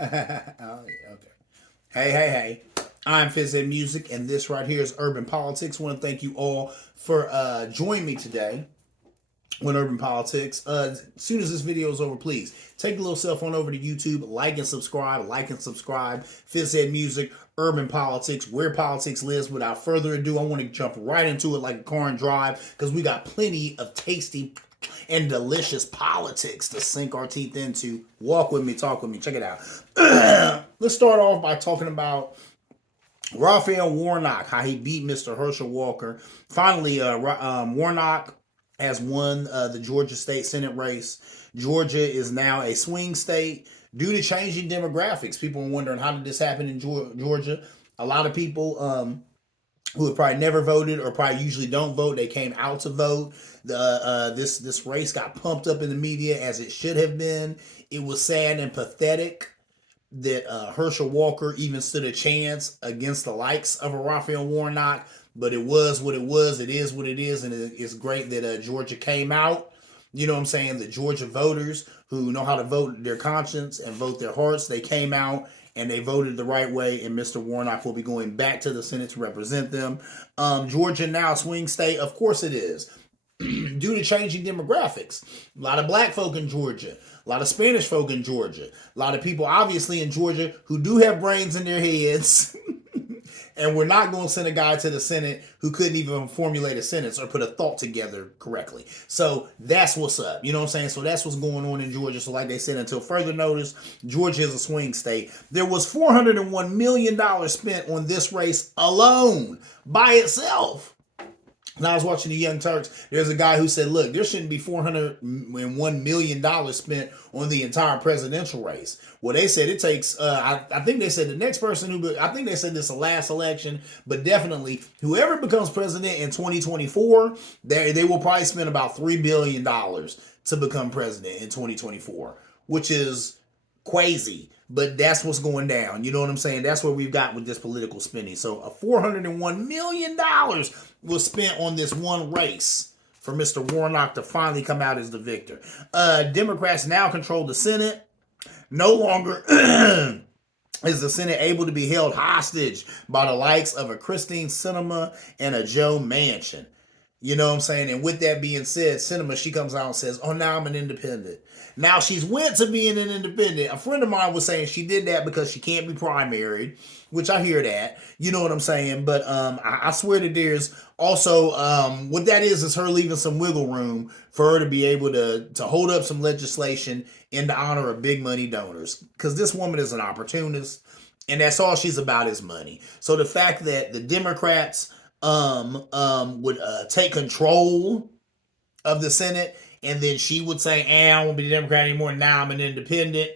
Oh, yeah, okay. Hey. I'm Fizzhead Music, and this right here is Urban Politics. I want to thank you all for joining me today with Urban Politics. As soon as this video is over, please take a little cell phone over to YouTube, like and subscribe, Fizzhead Music, Urban Politics, where politics lives. Without further ado, I want to jump right into it like a car and drive because we got plenty of tasty and delicious politics to sink our teeth into. Walk with me, talk with me. Check it out. Let's start off by talking about Raphael Warnock, how he beat Mr. Herschel Walker. Finally, Warnock has won the Georgia State Senate race. Georgia is now a swing state due to changing demographics. People are wondering, how did this happen in Georgia? A lot of people who have probably never voted or probably usually don't vote, they came out to vote. This race got pumped up in the media as it should have been. It was sad and pathetic that Herschel Walker even stood a chance against the likes of a Raphael Warnock, but it was what it was. It is what it is, and it's great that Georgia came out. You know what I'm saying? The Georgia voters who know how to vote their conscience and vote their hearts, they came out and they voted the right way, and Mr. Warnock will be going back to the Senate to represent them. Georgia now a swing state? Of course it is. Due to changing demographics. A lot of black folk in Georgia, a lot of Spanish folk in Georgia, a lot of people obviously in Georgia who do have brains in their heads. And we're not going to send a guy to the Senate who couldn't even formulate a sentence or put a thought together correctly. So that's what's up. You know what I'm saying? So that's what's going on in Georgia. So like they said, until further notice, Georgia is a swing state. There was $401 million spent on this race alone by itself. And I was watching the Young Turks. There's a guy who said, look, there shouldn't be $401 million spent on the entire presidential race. Well, they said it takes, I think they said the next person I think they said this is the last election, but definitely whoever becomes president in 2024, they will probably spend about $3 billion to become president in 2024, which is crazy. But that's what's going down. You know what I'm saying? That's what we've got with this political spending. So a $401 million was spent on this one race for Mr. Warnock to finally come out as the victor. Democrats now control the Senate. No longer is the Senate able to be held hostage by the likes of a Christine Sinema and a Joe Manchin. You know what I'm saying? And with that being said, Sinema, she comes out and says, oh, now I'm an independent. Now she's went to being an independent. A friend of mine was saying she did that because she can't be primaried, which I hear that. You know what I'm saying? But I swear that there's also, what that is her leaving some wiggle room for her to be able to hold up some legislation in the honor of big money donors. Because this woman is an opportunist, and that's all she's about is money. So the fact that the Democrats would take control of the Senate, and then she would say, I won't be a Democrat anymore, now I'm an independent.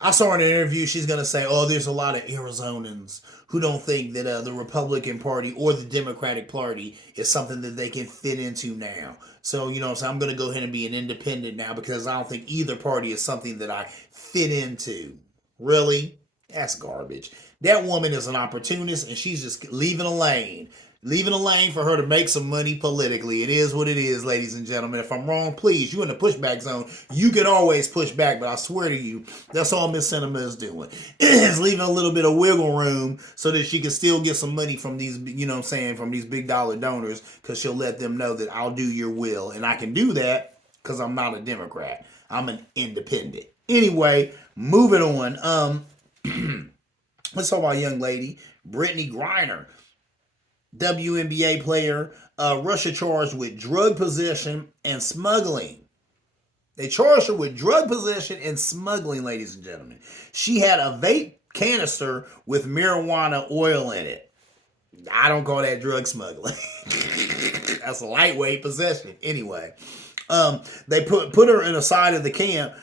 I saw in an interview she's going to say, oh, there's a lot of Arizonans who don't think that the Republican Party or the Democratic Party is something that they can fit into now. So, you know, so I'm going to go ahead and be an independent now because I don't think either party is something that I fit into. Really? That's garbage. That woman is an opportunist, and she's just leaving a lane for her to make some money politically. It is what it is, ladies and gentlemen. If I'm wrong, please, you in the pushback zone. You can always push back, but I swear to you, that's all Miss Sinema is doing. Is leaving a little bit of wiggle room so that she can still get some money from these, you know what I'm saying, from these big dollar donors, because she'll let them know that I'll do your will. And I can do that because I'm not a Democrat. I'm an independent. Anyway, moving on. Let's talk about a young lady, Brittany Griner. WNBA player, Russia charged with drug possession and smuggling. They charged her with drug possession and smuggling, ladies and gentlemen. She had a vape canister with marijuana oil in it. I don't call that drug smuggling. That's a lightweight possession. Anyway, they put her in the side of the camp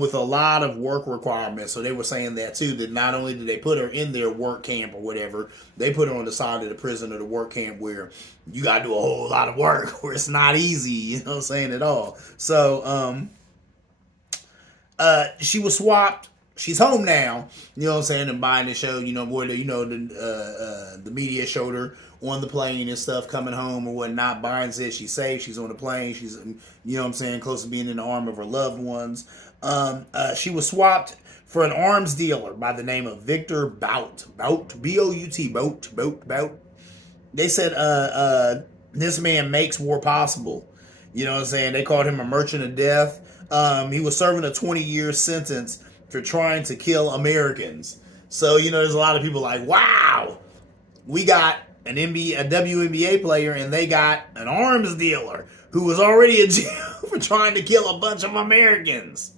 with a lot of work requirements. So they were saying that too, that not only did they put her in their work camp or whatever, they put her on the side of the prison or the work camp where you got to do a whole lot of work, where it's not easy, you know what I'm saying, at all. So she was swapped. She's home now, you know what I'm saying, and buying the show, you know, where the media showed her on the plane and stuff, coming home or whatnot. Biden says she's safe, she's on the plane, she's, you know what I'm saying, close to being in the arm of her loved ones. She was swapped for an arms dealer by the name of Victor Bout. Bout, B-O-U-T, Bout. They said this man makes war possible. You know what I'm saying? They called him a merchant of death. He was serving a 20-year sentence for trying to kill Americans. So, there's a lot of people like, wow, we got a WNBA player and they got an arms dealer who was already in jail for trying to kill a bunch of Americans.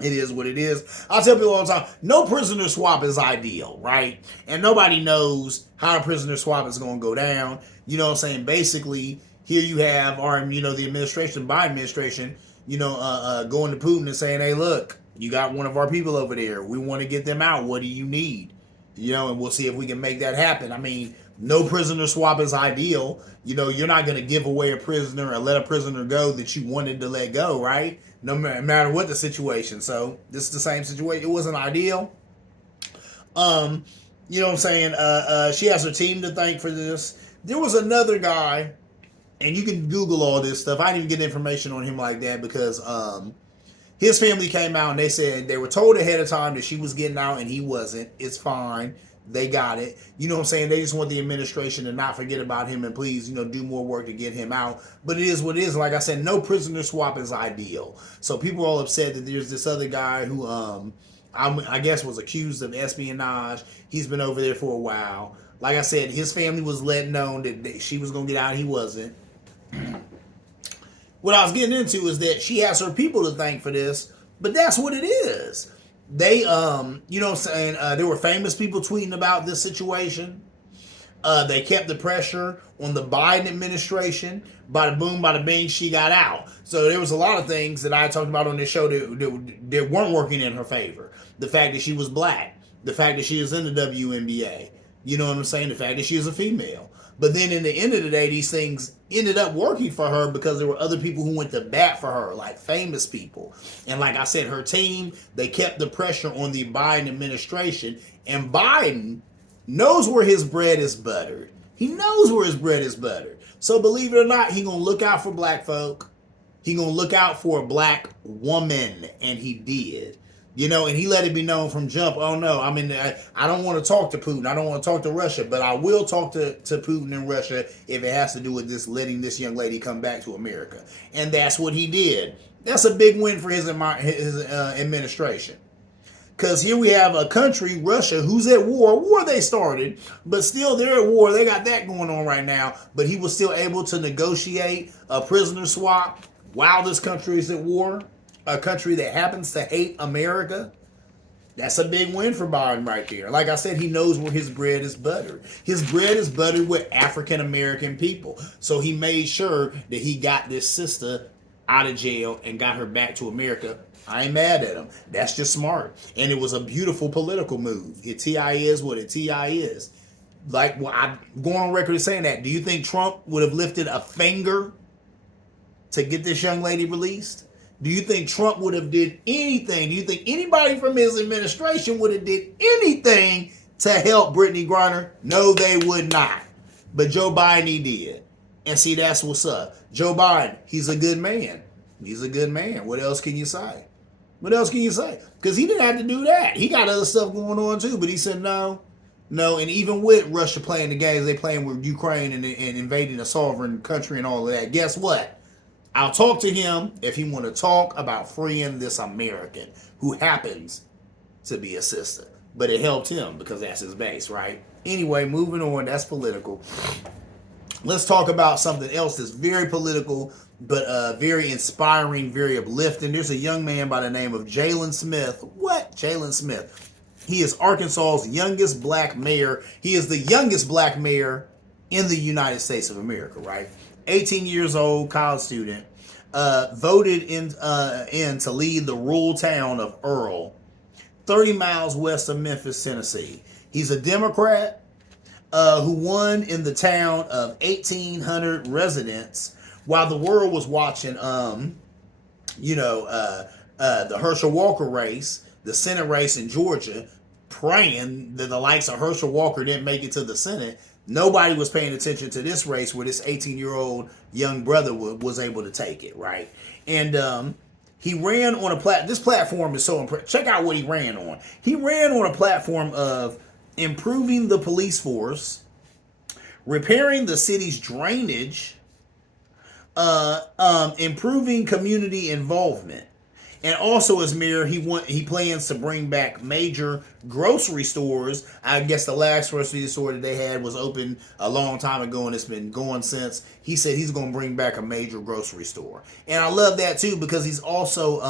It is what it is. I tell people all the time, no prisoner swap is ideal, right? And nobody knows how a prisoner swap is going to go down. You know what I'm saying? Basically, here you have the administration, Biden administration, going to Putin and saying, hey, look, you got one of our people over there. We want to get them out. What do you need? And we'll see if we can make that happen. I mean, no prisoner swap is ideal. You're not going to give away a prisoner or let a prisoner go that you wanted to let go, right? No matter what the situation. So this is the same situation. It wasn't ideal. You know what I'm saying? She has her team to thank for this. There was another guy, and you can Google all this stuff. I didn't even get information on him like that because his family came out and they said they were told ahead of time that she was getting out and he wasn't. It's fine. They got it. You know what I'm saying? They just want the administration to not forget about him and please, do more work to get him out. But it is what it is. Like I said, no prisoner swap is ideal. So people are all upset that there's this other guy who I guess was accused of espionage. He's been over there for a while. Like I said, his family was letting known that she was going to get out and he wasn't. What I was getting into is that she has her people to thank for this, but that's what it is. They, there were famous people tweeting about this situation. They kept the pressure on the Biden administration. Bada boom, bada bing, she got out. So there was a lot of things that I talked about on this show that weren't working in her favor. The fact that she was black. The fact that she was in the WNBA. You know what I'm saying? The fact that she was a female. But then in the end of the day, these things ended up working for her because there were other people who went to bat for her, like famous people. And like I said, her team, they kept the pressure on the Biden administration. And Biden knows where his bread is buttered. He knows where his bread is buttered. So believe it or not, he going to look out for black folk. He going to look out for a black woman. And he did. And he let it be known from jump, oh no, I don't want to talk to Putin. I don't want to talk to Russia, but I will talk to Putin and Russia if it has to do with this letting this young lady come back to America. And that's what he did. That's a big win for his administration. Because here we have a country, Russia, who's at war. War they started, but still they're at war. They got that going on right now. But he was still able to negotiate a prisoner swap while this country is at war. A country that happens to hate America. That's a big win for Biden right there. Like I said, he knows where his bread is buttered. His bread is buttered with African American people. So he made sure that he got this sister out of jail and got her back to America. I ain't mad at him. That's just smart. And it was a beautiful political move. T.I. is what a T.I. is. Like, I'm going on record as saying that. Do you think Trump would have lifted a finger to get this young lady released? Do you think Trump would have did anything? Do you think anybody from his administration would have did anything to help Brittany Griner? No, they would not. But Joe Biden, he did. And see, that's what's up. Joe Biden, he's a good man. He's a good man. What else can you say? What else can you say? Because he didn't have to do that. He got other stuff going on too. But he said no. And even with Russia playing the games they playing with Ukraine and invading a sovereign country and all of that, guess what? I'll talk to him if he want to talk about freeing this American who happens to be a sister. But it helped him because that's his base, right? Anyway, moving on. That's political. Let's talk about something else that's very political, but very inspiring, very uplifting. There's a young man by the name of Jalen Smith. What? Jalen Smith. He is Arkansas's youngest black mayor. He is the youngest black mayor in the United States of America, right? 18 years old, college student, voted in to lead the rural town of Earl, 30 miles west of Memphis, Tennessee. He's a Democrat who won in the town of 1,800 residents while the world was watching, the Herschel Walker race, the Senate race in Georgia, praying that the likes of Herschel Walker didn't make it to the Senate. Nobody was paying attention to this race where this 18-year-old young brother was able to take it, right? And He ran on this platform is so impressive. Check out what he ran on. He ran on a platform of improving the police force, repairing the city's drainage, improving community involvement. And also, as mayor, he plans to bring back major grocery stores. I guess the last grocery store that they had was open a long time ago, and it's been going since. He said he's going to bring back a major grocery store, and I love that too because he's also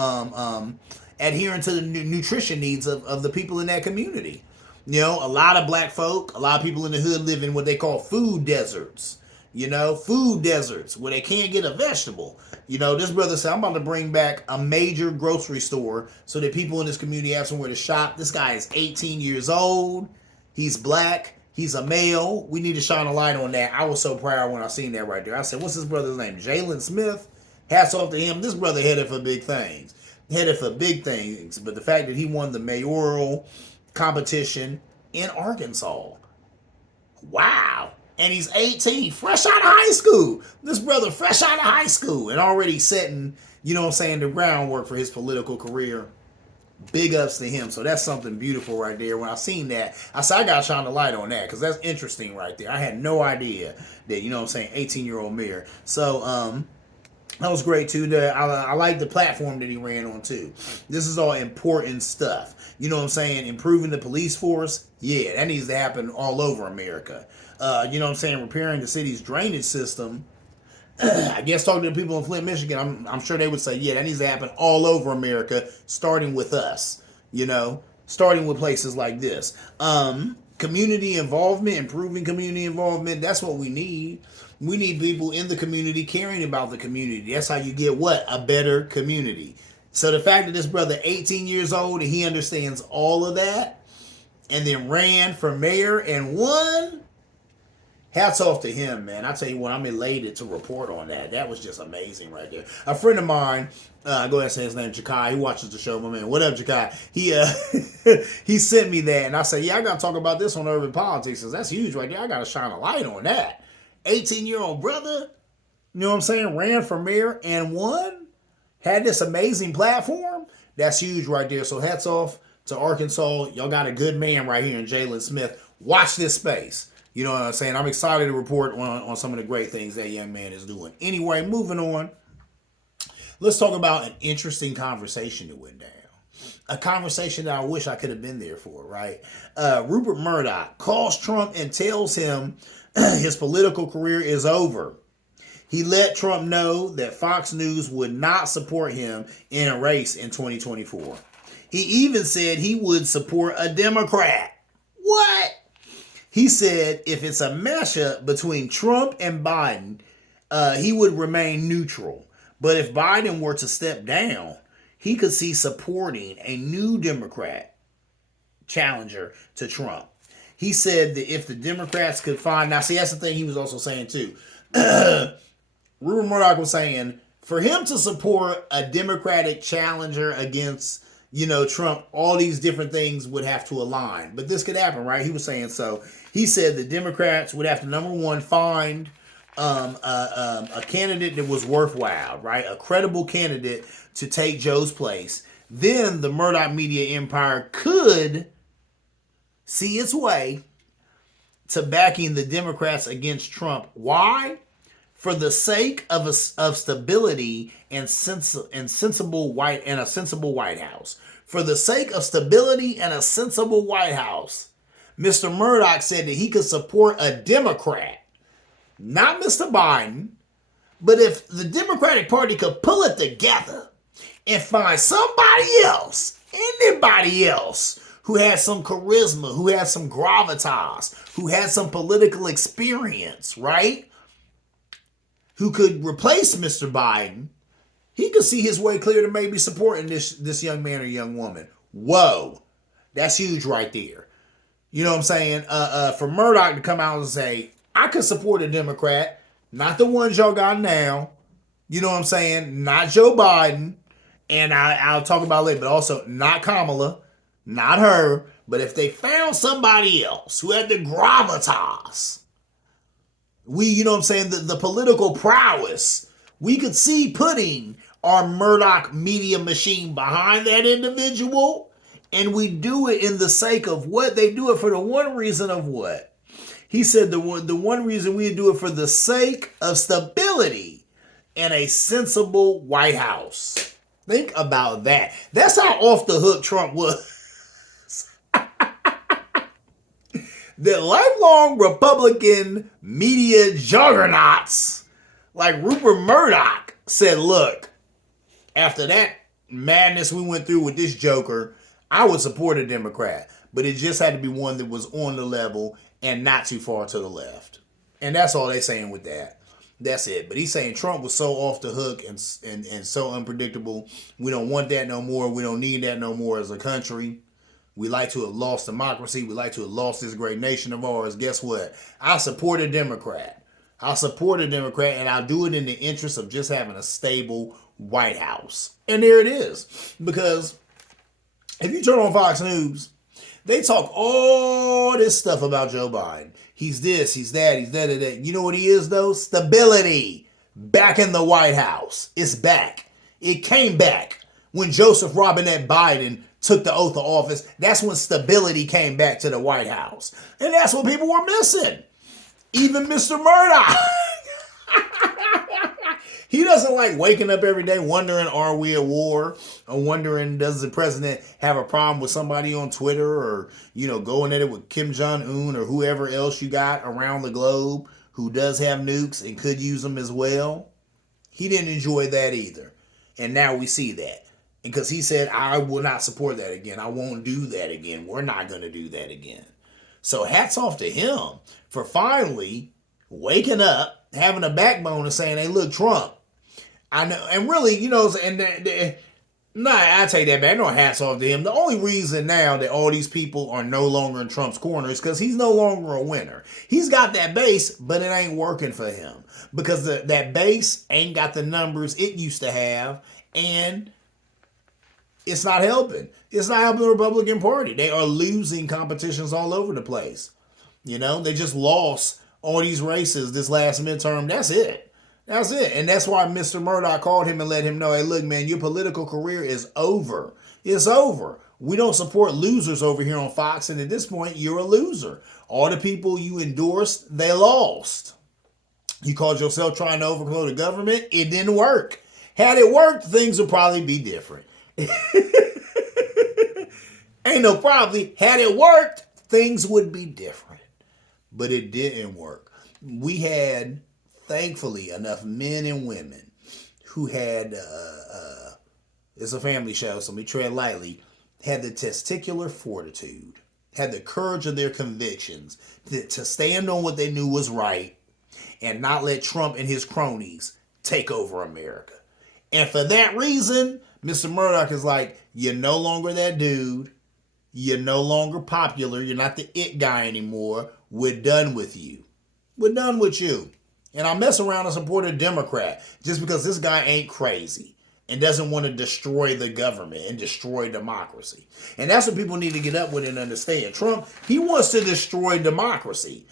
adhering to the nutrition needs of the people in that community. You know, a lot of black folk, a lot of people in the hood live in what they call food deserts. You know, food deserts where they can't get a vegetable. You know, this brother said, I'm about to bring back a major grocery store so that people in this community have somewhere to shop. This guy is 18 years old. He's black. He's a male. We need to shine a light on that. I was so proud when I seen that right there. I said, what's this brother's name? Jalen Smith? Hats off to him. This brother headed for big things. Headed for big things. But the fact that he won the mayoral competition in Arkansas. Wow. And he's 18, fresh out of high school. This brother, fresh out of high school and already setting, you know what I'm saying, the groundwork for his political career. Big ups to him. So that's something beautiful right there. When I seen that, I said, I got to shine the light on that because that's interesting right there. I had no idea that, you know what I'm saying, 18-year-old mayor. So, that was great too. I like the platform that he ran on too. This is all important stuff. You know what I'm saying? Improving the police force. Yeah, that needs to happen all over America. You know what I'm saying? Repairing the city's drainage system. I guess talking to the people in Flint, Michigan, I'm sure they would say, yeah, that needs to happen all over America, starting with us. You know, starting with places like this. Community involvement, improving community involvement. That's what we need. We need people in the community caring about the community. That's how you get what? A better community. So the fact that this brother 18 years old and he understands all of that and then ran for mayor and won, hats off to him, man. I tell you what, I'm elated to report on that. That was just amazing right there. A friend of mine, go ahead and say his name, Jakai. He watches the show, my man. What up, Jakai? He sent me that, and I said, yeah, I got to talk about this on Urban Politics, because that's huge right there. I got to shine a light on that. 18-year-old brother, you know what I'm saying, ran for mayor and won, had this amazing platform. That's huge right there. So hats off to Arkansas. Y'all got a good man right here in Jalen Smith. Watch this space. You know what I'm saying? I'm excited to report on some of the great things that young man is doing. Anyway, moving on. Let's talk about an interesting conversation that went down. A conversation that I wish I could have been there for, right? Rupert Murdoch calls Trump and tells him his political career is over. He let Trump know that Fox News would not support him in a race in 2024. He even said he would support a Democrat. What? He said if it's a mashup between Trump and Biden, he would remain neutral. But if Biden were to step down, he could see supporting a new Democrat challenger to Trump. He said that if the Democrats could find... Now, see, that's the thing he was also saying, too. Rupert Murdoch was saying, for him to support a Democratic challenger against, you know, Trump, all these different things would have to align. But this could happen, right? He was saying so. He said the Democrats would have to, number one, find a candidate that was worthwhile, right? A credible candidate to take Joe's place. Then the Murdoch media empire could see its way to backing the Democrats against Trump. Why? For the sake of stability and sensible White House. For the sake of stability and a sensible White House, Mr. Murdoch said that he could support a Democrat, not Mr. Biden, but if the Democratic Party could pull it together and find somebody else, anybody else, who had some charisma, who had some gravitas, who had some political experience, right? Who could replace Mr. Biden, he could see his way clear to maybe supporting this young man or young woman. Whoa, that's huge right there. You know what I'm saying? For Murdoch to come out and say, I could support a Democrat, not the ones y'all got now. You know what I'm saying? Not Joe Biden, and I'll talk about it later, but also not Kamala, not her. But if they found somebody else who had the gravitas, you know what I'm saying, the political prowess, we could see putting our Murdoch media machine behind that individual, and we do it in the sake of what? They do it for the one reason of what? He said the one reason we do it for the sake of stability and a sensible White House. Think about that. That's how off the hook Trump was. The lifelong Republican media juggernauts like Rupert Murdoch said, look, after that madness we went through with this joker, I would support a Democrat, but it just had to be one that was on the level and not too far to the left. And that's all they're saying with that. That's it. But he's saying Trump was so off the hook and so unpredictable. We don't want that no more. We don't need that no more as a country. We like to have lost democracy. We like to have lost this great nation of ours. Guess what? I'll support a Democrat. I'll support a Democrat, and I'll do it in the interest of just having a stable White House. And there it is. Because if you turn on Fox News, they talk all this stuff about Joe Biden. He's this, he's that, he's that, that. You know what he is, though? Stability. Back in the White House. It's back. It came back when Joseph Robinette Biden took the oath of office. That's when stability came back to the White House. And that's what people were missing. Even Mr. Murdoch. He doesn't like waking up every day wondering, are we at war? Or wondering, does the president have a problem with somebody on Twitter? Or, going at it with Kim Jong-un or whoever else you got around the globe who does have nukes and could use them as well. He didn't enjoy that either. And now we see that. Because he said, I will not support that again. I won't do that again. We're not going to do that again. So hats off to him for finally waking up, having a backbone and saying, hey, look, Trump, I know. And really, I take that back. No hats off to him. The only reason now that all these people are no longer in Trump's corner is because he's no longer a winner. He's got that base, but it ain't working for him. Because that base ain't got the numbers it used to have. And it's not helping. It's not helping the Republican Party. They are losing competitions all over the place. They just lost all these races this last midterm. That's it. That's it. And that's why Mr. Murdoch called him and let him know, hey, look, man, your political career is over. It's over. We don't support losers over here on Fox. And at this point, you're a loser. All the people you endorsed, they lost. You called yourself trying to overthrow the government. It didn't work. Had it worked, things would probably be different. Ain't no problem. Had it worked, things would be different. But it didn't work. We had, thankfully, enough men and women who had, it's a family show, so let me tread lightly, had the testicular fortitude, had the courage of their convictions to stand on what they knew was right and not let Trump and his cronies take over America. And for that reason, Mr. Murdoch is like, you're no longer that dude. You're no longer popular. You're not the it guy anymore. We're done with you. We're done with you. And I'll mess around and support a Democrat just because this guy ain't crazy and doesn't want to destroy the government and destroy democracy. And that's what people need to get up with and understand. Trump, he wants to destroy democracy.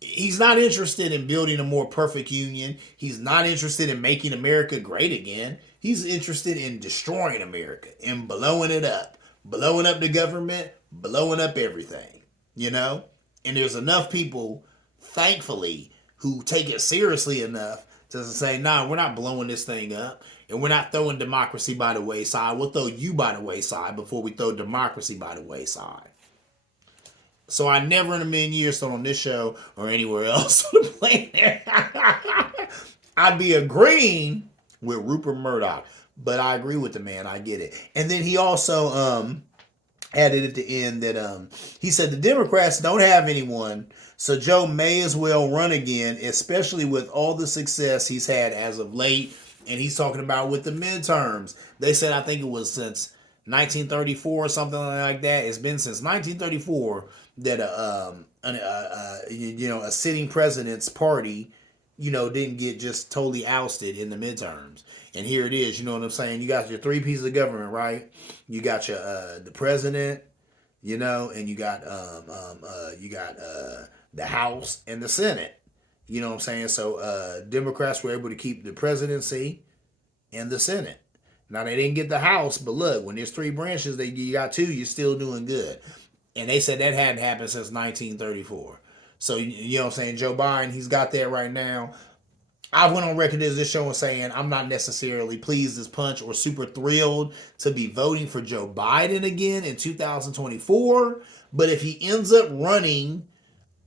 He's not interested in building a more perfect union. He's not interested in making America great again. He's interested in destroying America and blowing it up. Blowing up the government, blowing up everything, And there's enough people, thankfully, who take it seriously enough to say, nah, we're not blowing this thing up. And we're not throwing democracy by the wayside. We'll throw you by the wayside before we throw democracy by the wayside. So I never in a million years thought on this show or anywhere else on the planet I'd be agreeing with Rupert Murdoch. But I agree with the man. I get it. And then he also added at the end that he said the Democrats don't have anyone, so Joe may as well run again, especially with all the success he's had as of late. And he's talking about with the midterms. They said, I think it was since 1934 or something like that. It's been since 1934 that a sitting president's party, didn't get just totally ousted in the midterms. And here it is, you know what I'm saying? You got your three pieces of government, right? You got your the president, and you got the House and the Senate. You know what I'm saying? So Democrats were able to keep the presidency, in the Senate. Now, they didn't get the House, but look, when there's three branches, you got two, you're still doing good. And they said that hadn't happened since 1934. So, you know what I'm saying? Joe Biden, he's got that right now. I went on record as this show and saying I'm not necessarily pleased as punch or super thrilled to be voting for Joe Biden again in 2024. But if he ends up running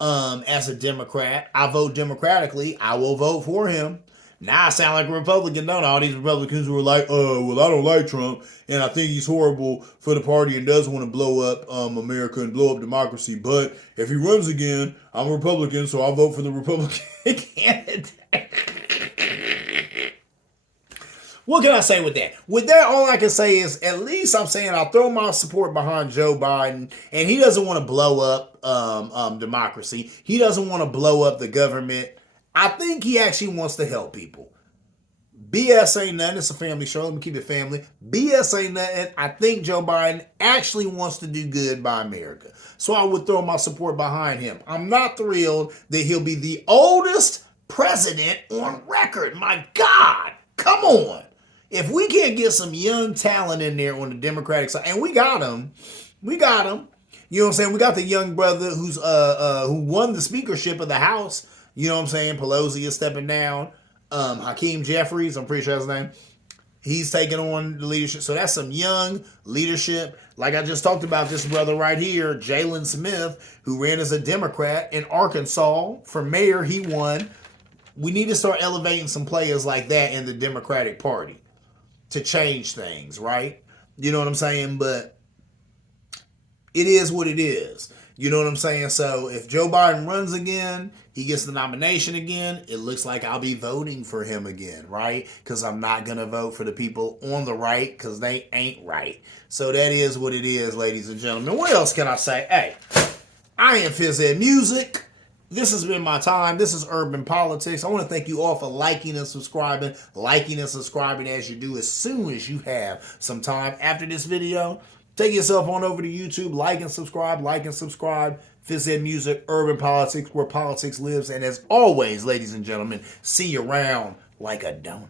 as a Democrat, I vote democratically. I will vote for him. Now I sound like a Republican, don't I? All these Republicans who are like, well, I don't like Trump, and I think he's horrible for the party and does want to blow up America and blow up democracy. But if he runs again, I'm a Republican, so I'll vote for the Republican candidate. What can I say with that? With that, all I can say is at least I'm saying I'll throw my support behind Joe Biden, and he doesn't want to blow up democracy. He doesn't want to blow up the government. I think he actually wants to help people. BS ain't nothing. It's a family show. Let me keep it family. BS ain't nothing. I think Joe Biden actually wants to do good by America. So I would throw my support behind him. I'm not thrilled that he'll be the oldest president on record. My God, come on. If we can't get some young talent in there on the Democratic side, and we got him. You know what I'm saying? We got the young brother who won the speakership of the House. You know what I'm saying? Pelosi is stepping down. Hakeem Jeffries, I'm pretty sure that's his name. He's taking on the leadership. So that's some young leadership. Like I just talked about this brother right here, Jalen Smith, who ran as a Democrat in Arkansas. For mayor, he won. We need to start elevating some players like that in the Democratic Party to change things, right? You know what I'm saying? But it is what it is. You know what I'm saying? So if Joe Biden runs again, he gets the nomination again, it looks like I'll be voting for him again, right? Because I'm not going to vote for the people on the right because they ain't right. So that is what it is, ladies and gentlemen. What else can I say? Hey, I am Phys Ed Music. This has been my time. This is Urban Politics. I want to thank you all for liking and subscribing. Liking and subscribing as you do as soon as you have some time after this video. Take yourself on over to YouTube. Like and subscribe. Like and subscribe. Phys Ed Music, Urban Politics, where politics lives. And as always, ladies and gentlemen, see you around like a donut.